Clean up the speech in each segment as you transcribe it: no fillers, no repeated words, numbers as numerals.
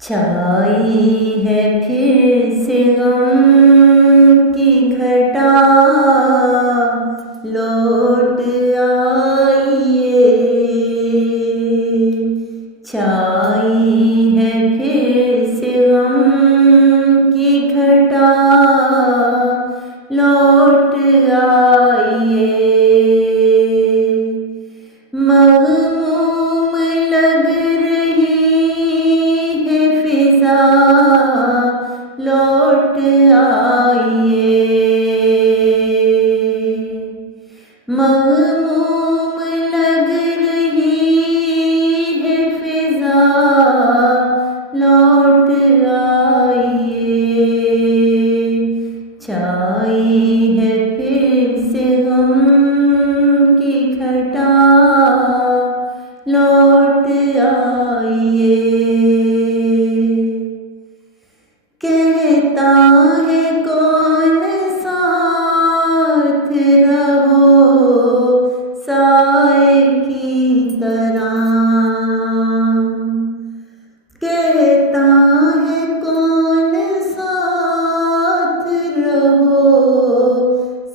छाई है फिर से गम की घटा, लौट आइए। छाई है फिर से गम की घटा, लौट आइए। मग़मूम लग रही है फिज़ा, लौट आइए। मग़मूम लग रही है फिज़ा, लौट आइए। छाई है फिर से गम की घटा, लौट आइए। कहता है कौन साथ रहो साए की तरह, कहता है कौन साथ रहो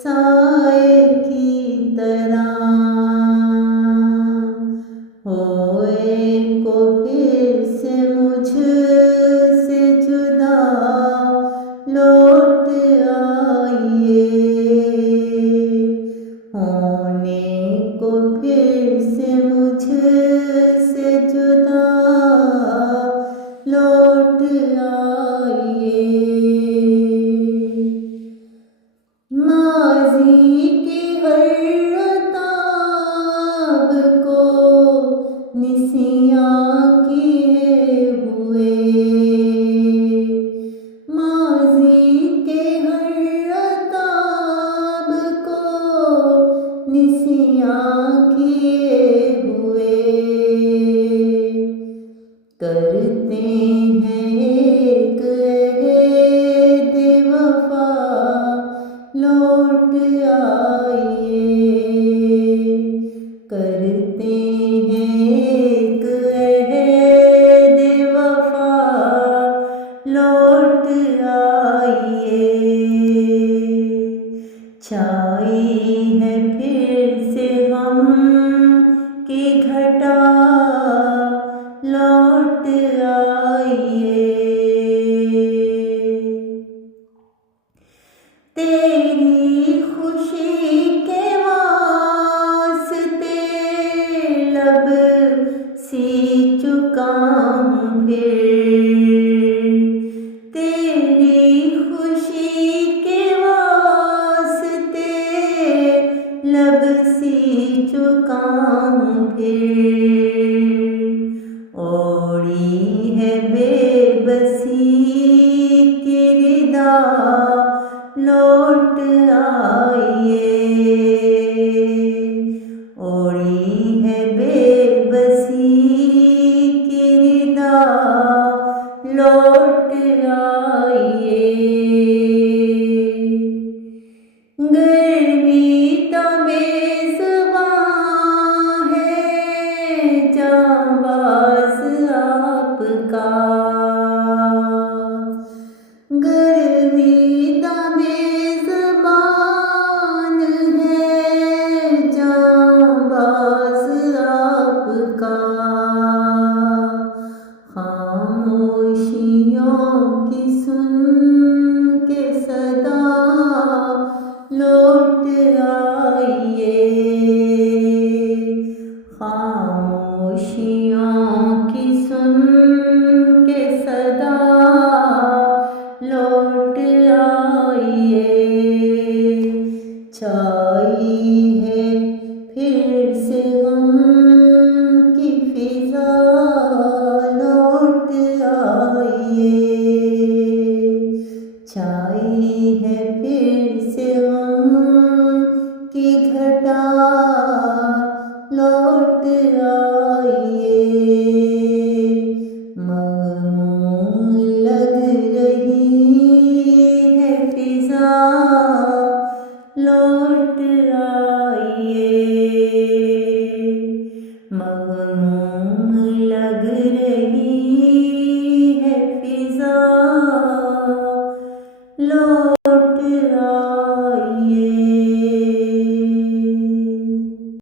साए की तरह। होए को फिर से मुझसे जुदा, लौट आइए। होने को फिर से मुझसे जुदा, लौट आइए। माज़ी की हर ताब को निसियां किए हुए, माज़ी के हर ताब को निसियां किए हुए। करते हैं एक अहद वफ़ा, लौट आइए। करते हैं एक अहद वफ़ा, लौट आइए। छाई है फिर से गम की घटा, लौट आइए। तेरी खुशी के वास्ते लब सी चुका हूँ फिर, तेरी खुशी के वास्ते लब सी चुका हूँ फिर। ओढ़ी है बेबसी की रिदा, लौट आइए। ओढ़ी है बेबसी की रिदा, लौट आइए। गर्मी तमेज़बां है जांबाज़ आपका, गर्मी तमेज़बान है जांबाज़ आपका। खामोशियों की सुन के सदा, लौट आइए। खामोशियों की सुन के सदा, लौट आइए। छाई है फिर से गम की फिज़ा, लौट आइए। छाई है फिर से गम की घटा, लौट आइए। मग़मूम लग रही है फिज़ा, लौट आइए। मग़मूम लग रही है लौट